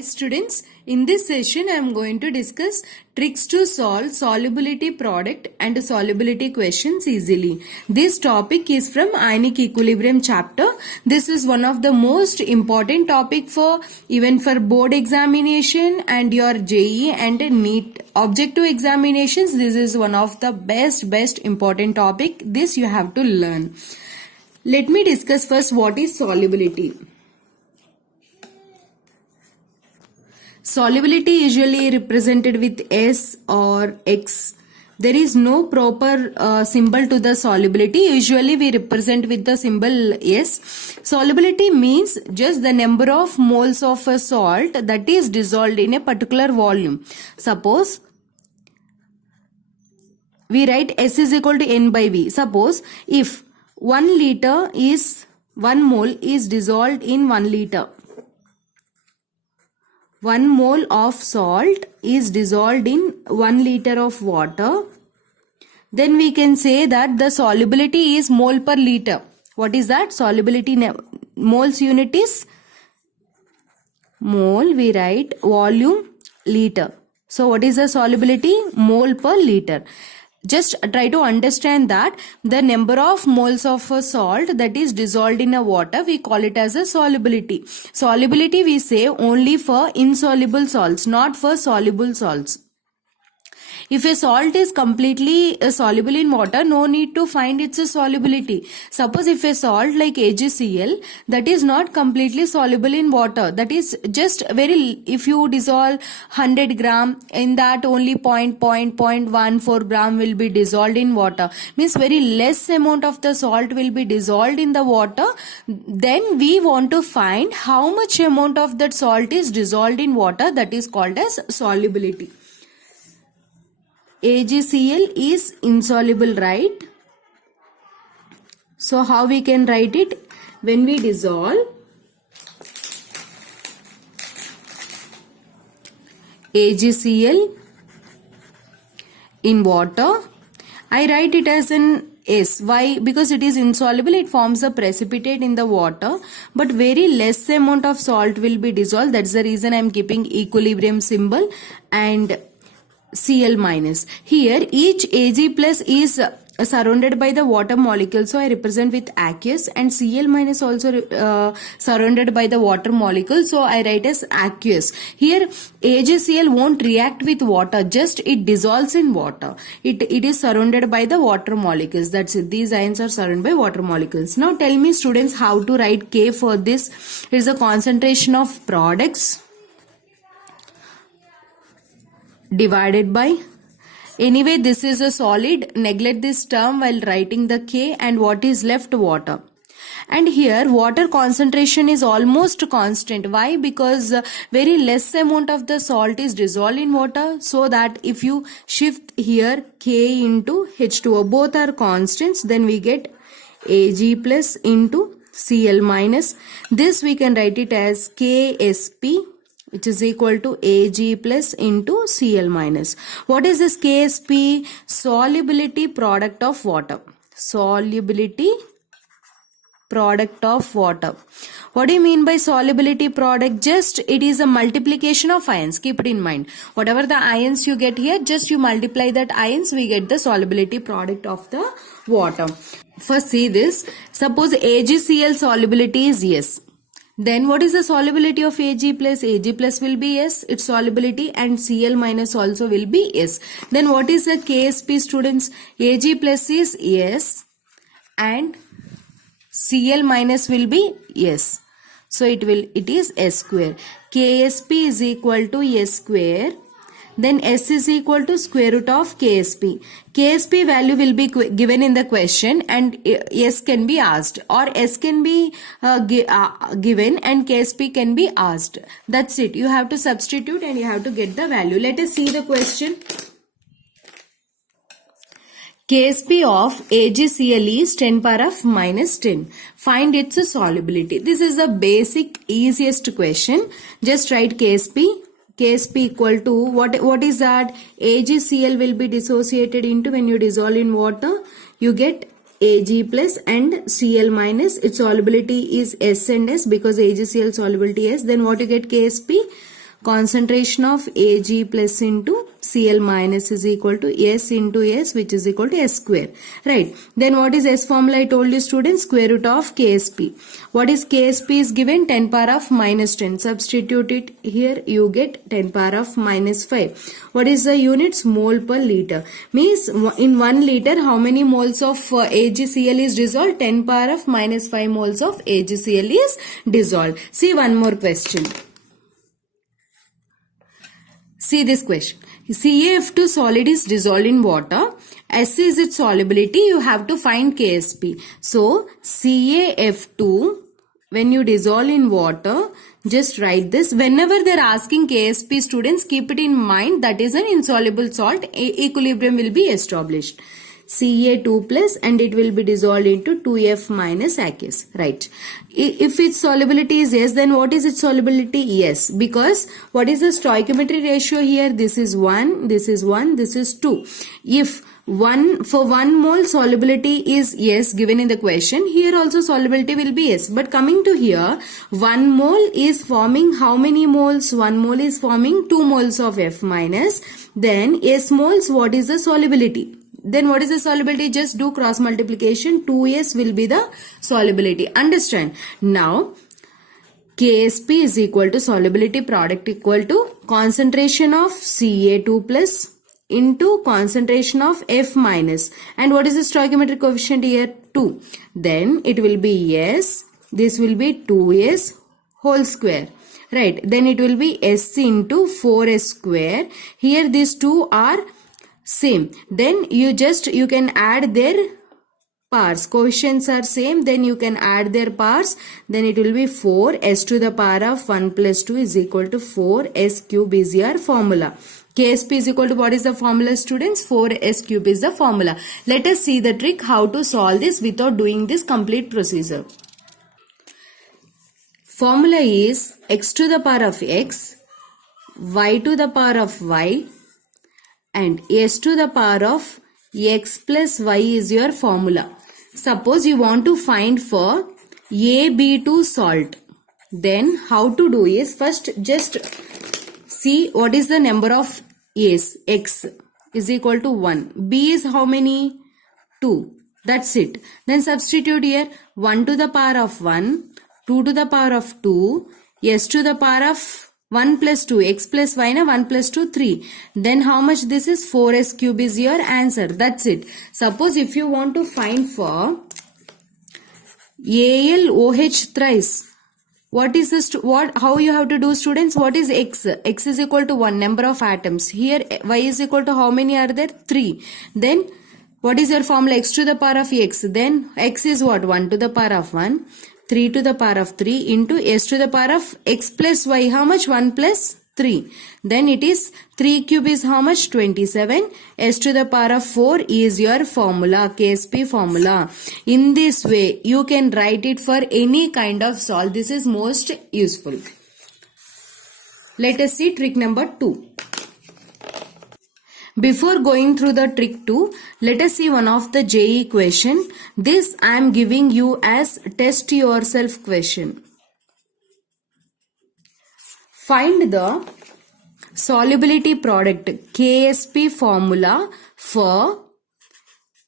Students, in this session I am going to discuss tricks to solve solubility product and solubility questions easily. This topic is from ionic equilibrium chapter. This is one of the most important topic for even for board examination and your JEE and NEET objective examinations. This is one of the best important topic. This you have to learn. Let me discuss first what is solubility. Solubility usually represented with S or X. There is no proper symbol to the solubility. Usually we represent with the symbol S. Solubility means just the number of moles of a salt that is dissolved in a particular volume. Suppose we write S is equal to N by V. Suppose if 1 liter is 1 mole is dissolved in 1 liter. 1 mole of salt is dissolved in 1 liter of water. Then we can say that the solubility is mole per liter. What is that? Solubility moles unit is mole. We write volume liter. So what is the solubility? Mole per liter. Just try to understand that the number of moles of a salt that is dissolved in a water, we call it as a solubility. Solubility we say only for insoluble salts, not for soluble salts. If a salt is completely soluble in water, no need to find its solubility. Suppose if a salt like AgCl that is not completely soluble in water, that is just very, if you dissolve 100 gram, in that only 0.14 gram will be dissolved in water. Means very less amount of the salt will be dissolved in the water. Then we want to find how much amount of that salt is dissolved in water, that is called as solubility. AgCl is insoluble, right? So how we can write it? When we dissolve AgCl in water, I write it as an S. Why? Because it is insoluble, it forms a precipitate in the water, but very less amount of salt will be dissolved. That's the reason I am keeping equilibrium symbol and Cl minus. Here each Ag plus is surrounded by the water molecule, so I represent with aqueous, and Cl minus also surrounded by the water molecule, so I write as aqueous. Here AgCl won't react with water, just it dissolves in water. It is surrounded by the water molecules. That's it. These ions are surrounded by water molecules. Now tell me students how to write K for this. It is a concentration of products divided by, anyway this is a solid, neglect this term while writing the K, and what is left? Water. And here water concentration is almost constant. Why? Because very less amount of the salt is dissolved in water, so that if you shift here K into H2O, both are constants, then we get Ag plus into Cl minus. This we can write it as KSP, which is equal to Ag plus into Cl minus. What is this KSP? Solubility product of water. Solubility product of water. What do you mean by solubility product? Just it is a multiplication of ions. Keep it in mind. Whatever the ions you get here, just you multiply that ions, we get the solubility product of the water. First see this. Suppose AgCl solubility is S. Then what is the solubility of Ag plus? Ag plus will be S, its solubility, and Cl minus also will be S. Then what is the KSP students? Ag plus is S and Cl minus will be S. So it is S square. KSP is equal to S square. Then S is equal to square root of KSP. KSP value will be given in the question, and S can be asked, or S can be given and KSP can be asked. That's it. You have to substitute and you have to get the value. Let us see the question. KSP of AgCl is 10 power of minus 10. Find its solubility. This is the basic easiest question. Just write KSP. KSP equal to what is that? AgCl will be dissociated into, when you dissolve in water, you get Ag plus and Cl minus. Its solubility is S and S because AgCl solubility S. Then what you get? KSP. concentration of Ag plus into Cl minus is equal to S into S, which is equal to S square. Right. Then what is S formula? I told you students, square root of Ksp. What is Ksp is given? 10 power of minus 10. Substitute it here, you get 10 power of minus 5. What is the units? Mole per liter. Means in 1 liter, how many moles of AgCl is dissolved? 10 power of minus 5 moles of AgCl is dissolved. See one more question. See this question. CaF2 solid is dissolved in water. S is its solubility. You have to find Ksp. So CaF2, when you dissolve in water, just write this. Whenever they are asking Ksp, students, keep it in mind that is an insoluble salt. Equilibrium will be established. Ca2 plus and it will be dissolved into 2F minus aqueous. Right. If its solubility is S, then what is its solubility? Yes. Because what is the stoichiometry ratio here? This is 1, this is 1, this is 2. If for 1 mole solubility is yes given in the question, here also solubility will be yes. But coming to here, 1 mole is forming how many moles? 1 mole is forming 2 moles of F minus. Then S moles, what is the solubility? Then what is the solubility? Just do cross multiplication. 2S will be the solubility. Understand? Now, Ksp is equal to solubility product equal to concentration of Ca2 plus into concentration of F minus. And what is the stoichiometric coefficient here? 2. Then it will be S. This will be 2S whole square. Right. Then it will be S into 4S square. Here these two are same. Then you can add their powers. Coefficients are same. Then you can add their powers. Then it will be 4 s to the power of 1 plus 2 is equal to 4 s cube is your formula. Ksp is equal to what is the formula, students? 4 s cube is the formula. Let us see the trick how to solve this without doing this complete procedure. Formula is x to the power of x, y to the power of y, and s to the power of x plus y is your formula. Suppose you want to find for AB2 salt. Then how to do is, first just see what is the number of A's. X is equal to 1. B is how many? 2. That's it. Then substitute here 1 to the power of 1, 2 to the power of 2, s to the power of 1 plus 2, x plus y na 1 plus 2, 3. Then how much this is? 4s cube is your answer. That's it. Suppose if you want to find for AlOH thrice, what is this? How you have to do, students? What is x? X is equal to 1, number of atoms. Here y is equal to how many are there? 3. Then what is your formula? X to the power of x. Then x is what? 1 to the power of 1. 3 to the power of 3 into s to the power of x plus y. How much? 1 plus 3. Then it is 3 cube is how much? 27. S to the power of 4 is your formula, Ksp formula. In this way, you can write it for any kind of salt. This is most useful. Let us see trick number 2. Before going through the trick 2, let us see one of the JEE question. This I am giving you as test yourself question. Find the solubility product Ksp formula for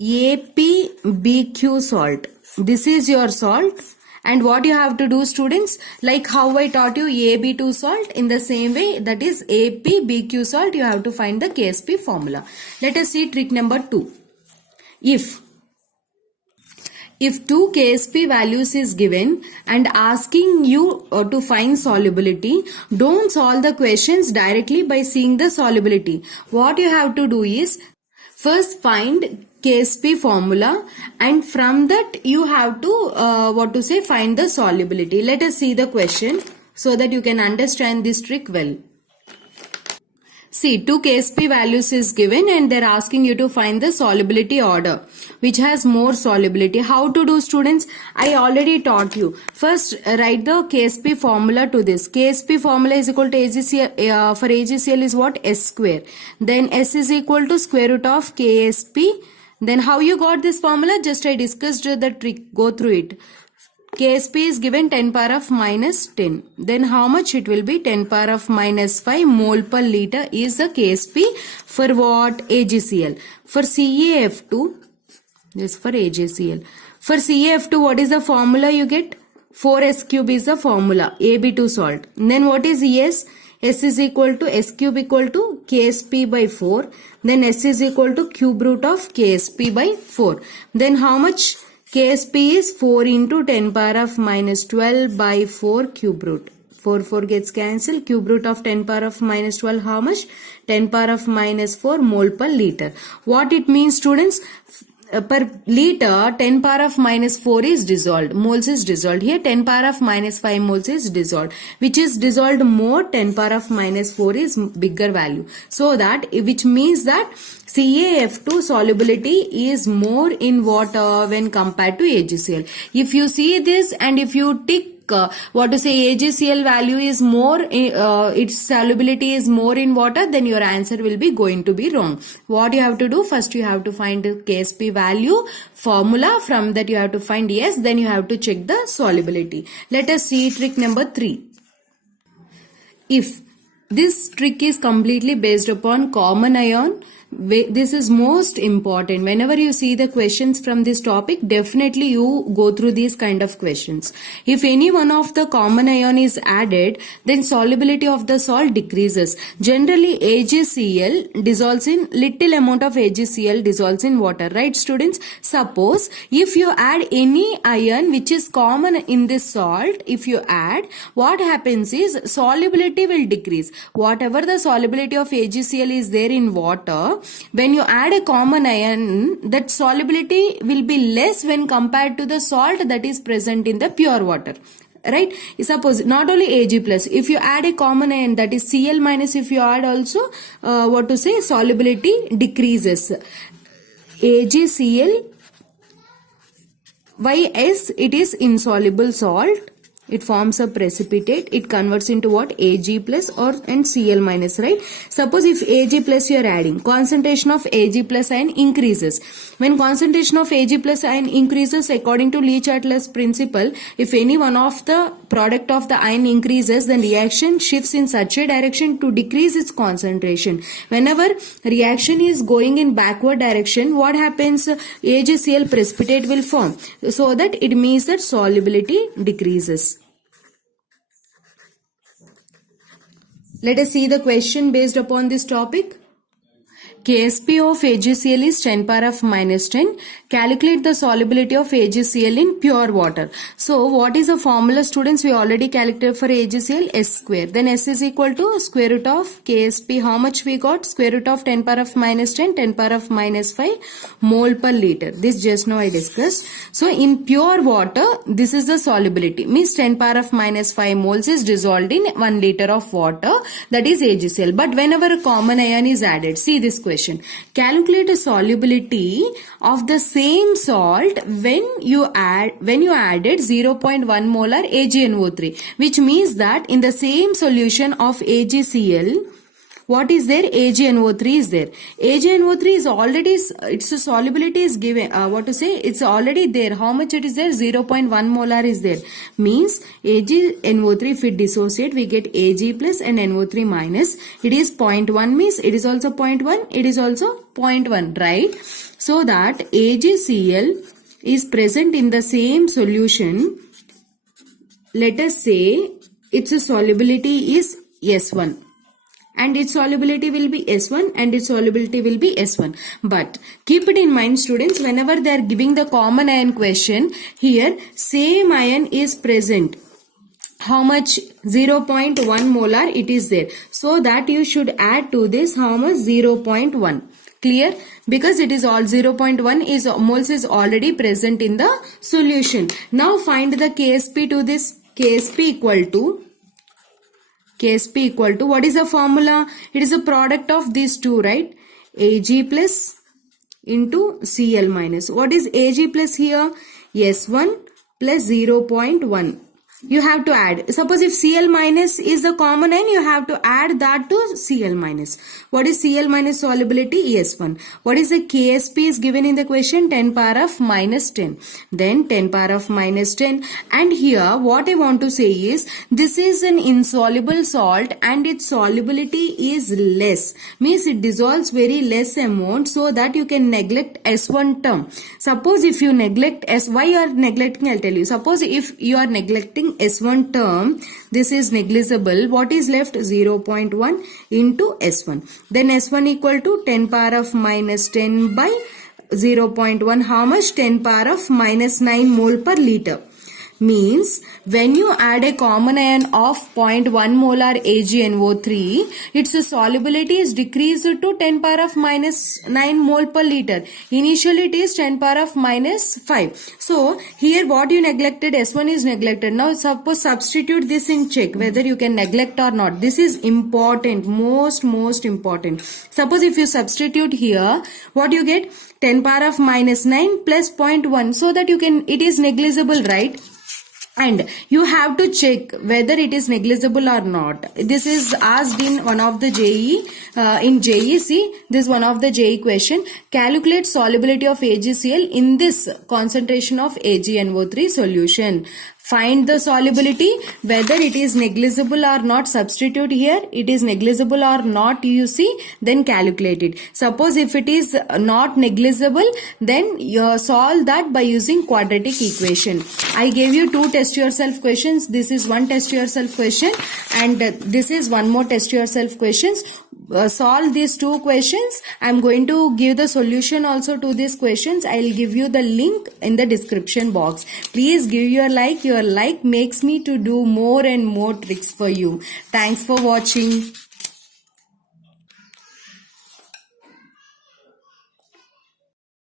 ApBq salt. This is your salt. And what you have to do, students, like how I taught you AB2 salt, in the same way, that is ApBq salt, you have to find the Ksp formula. Let us see trick number 2. If 2 Ksp values is given and asking you to find solubility, don't solve the questions directly by seeing the solubility. What you have to do is, first find Ksp formula, and from that you have to find the solubility. Let us see the question so that you can understand this trick well. See, 2 Ksp values is given and they are asking you to find the solubility order which has more solubility. How to do, students? I already taught you. First, write the Ksp formula to this. Ksp formula is equal to AgCl, for AgCl is what? S square. Then S is equal to square root of Ksp. Then how you got this formula? Just I discussed the trick. Go through it. KSP is given 10 power of minus 10. Then how much it will be? 10 power of minus 5 mole per liter is the KSP for what? AgCl. For CaF2, this for AgCl. For CaF2, what is the formula you get? 4S cube is the formula, Ab2 salt. Then what is S? S is equal to S cube equal to KSP by 4. Then S is equal to cube root of KSP by 4. Then how much? KSP is 4 into 10 power of minus 12 by 4 cube root. 4 gets cancelled. Cube root of 10 power of minus 12 how much? 10 power of minus 4 mole per liter. What it means, students? Per liter 10 power of minus 4 is dissolved. Moles is dissolved. Here 10 power of minus 5 moles is dissolved. Which is dissolved more? 10 power of minus 4 is bigger value. So that, which means that CaF2 solubility is more in water when compared to AgCl. If you see this and if you tick AgCl value is more, its solubility is more in water, then your answer will be going to be wrong. What you have to do? First you have to find the KSP value formula. From that you have to find S, then you have to check the solubility. Let us see trick number 3. If this trick is completely based upon common ion, this is most important. Whenever you see the questions from this topic, definitely you go through these kind of questions. If any one of the common ion is added, then solubility of the salt decreases. Generally AgCl dissolves in, little amount of AgCl dissolves in water, right students? Suppose if you add any ion which is common in this salt, if you add, what happens is solubility will decrease. Whatever the solubility of AgCl is there in water, when you add a common ion, that solubility will be less when compared to the salt that is present in the pure water. Right? Suppose not only Ag plus, if you add a common ion, that is Cl minus, if you add also, solubility decreases. AgCl, YS, it is insoluble salt. It forms a precipitate. It converts into what? Ag plus and Cl minus, right? Suppose if Ag plus you are adding, concentration of Ag plus ion increases. When concentration of Ag plus ion increases, according to Le-Chatelier's principle, if any one of the product of the ion increases, then reaction shifts in such a direction to decrease its concentration. Whenever reaction is going in backward direction, what happens? AgCl precipitate will form. So that it means that solubility decreases. Let us see the question based upon this topic. KSP of AgCl is 10 power of minus 10. Calculate the solubility of AgCl in pure water. So what is the formula, students? We already calculated for AgCl, S square. Then S is equal to square root of KSP. How much we got? Square root of 10 power of minus 10, 10 power of minus 5 mole per liter. This just now I discussed. So in pure water, this is the solubility. Means 10 power of minus 5 moles is dissolved in 1 liter of water. That is AgCl. But whenever a common ion is added, see this question. Calculate a solubility of the same salt when you added 0.1 molar AgNO3, which means that in the same solution of AgCl, what is there? AgNO3 is there. AgNO3 is already, its solubility is given, it's already there. How much it is there? 0.1 molar is there. Means AgNO3, if we dissociate, we get Ag plus and NO3 minus. It is 0.1 means it is also 0.1, it is also 0.1, right? So that AgCl is present in the same solution. Let us say its solubility is S1. And its solubility will be S1 and its solubility will be S1. But keep it in mind, students, whenever they are giving the common ion question, here same ion is present. How much? 0.1 molar it is there. So that you should add to this how much? 0.1. Clear? Because it is all 0.1 is moles is already present in the solution. Now find the KSP to this. KSP equal to, what is the formula? It is a product of these two, right? Ag plus into Cl minus. What is Ag plus here? S1 plus 0.1. You have to add. Suppose if Cl minus is the common n, you have to add that to Cl minus. What is Cl minus solubility? ES1. What is the KSP is given in the question? 10 power of minus 10. Then 10 power of minus 10. And here what I want to say is, this is an insoluble salt and its solubility is less. Means it dissolves very less amount, so that you can neglect S1 term. Suppose if you neglect S, why you are neglecting, I'll tell you. Suppose if you are neglecting S1 term, this is negligible. What is left? 0.1 into S1. Then S1 equal to 10 power of minus 10 by 0.1. How much? 10 power of minus 9 mole per liter. Means when you add a common ion of 0.1 molar AgNO3, its solubility is decreased to 10 power of minus 9 mole per liter. Initially it is 10 power of minus 5. So here what you neglected, S1 is neglected. Now suppose substitute this in check whether you can neglect or not. This is important, most important. Suppose if you substitute here, what you get? 10 power of minus 9 plus 0.1, so that you can, it is negligible, right? And you have to check whether it is negligible or not. This is asked in one of the JE, in JE. See, this is one of the JE question. Calculate solubility of AgCl in this concentration of AgNO3 solution. Find the solubility, whether it is negligible or not. Substitute here, it is negligible or not, you see, then calculate it. Suppose if it is not negligible, then you solve that by using quadratic equation. I gave you two test yourself questions. This is one test yourself question and this is one more test yourself questions. Solve these two questions. I am going to give the solution also to these questions. I will give you the link in the description box. Please give your like. Your like makes me to do more and more tricks for you. Thanks for watching.